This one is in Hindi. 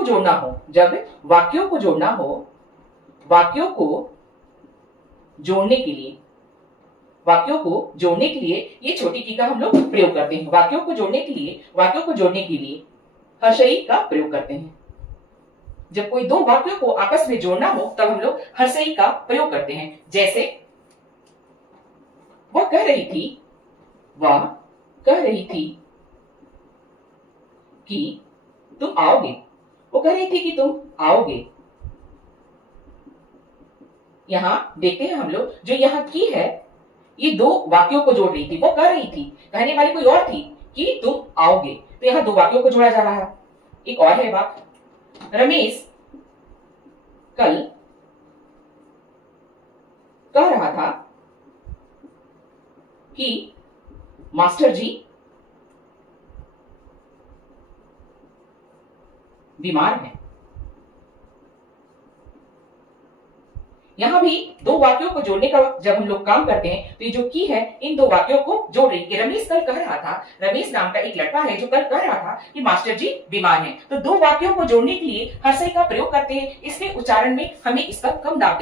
को जोड़ना हो, जब वाक्यों को जोड़ना हो, वाक्यों को जोड़ने के लिए, वाक्यों को जोड़ने के लिए ये छोटी की का हम लोग प्रयोग करते हैं। वाक्यों को जोड़ने के लिए, वाक्यों को जोड़ने के लिए हर्षई का प्रयोग करते हैं। जब कोई दो वाक्यों को आपस में जोड़ना हो तब हम लोग हर्षई का प्रयोग करते हैं। जैसे वह कह रही थी, वह कह रही थी कि तुम आओगे। वो कह रही थी कि तुम आओगे। यहां देखते हैं हम लोग, जो यहां की है ये दो वाक्यों को जोड़ रही थी। वो कह रही थी, कहने वाली कोई और थी कि तुम आओगे, तो यहां दो वाक्यों को जोड़ा जा रहा है। एक और है वाक्य, रमेश कल कह रहा था कि मास्टर जी बीमार हैं। यहां भी दो वाक्यों को जोड़ने का जब हम लोग काम करते हैं तो ये जो की है इन दो वाक्यों को जोड़ रही है। रमेश कल कह रहा था, रमेश नाम का एक लड़का है जो कल कह रहा था कि मास्टर जी बीमार हैं। तो दो वाक्यों को जोड़ने के लिए हर्षई का प्रयोग करते हैं। इसके उच्चारण में हमें इसका कम दाब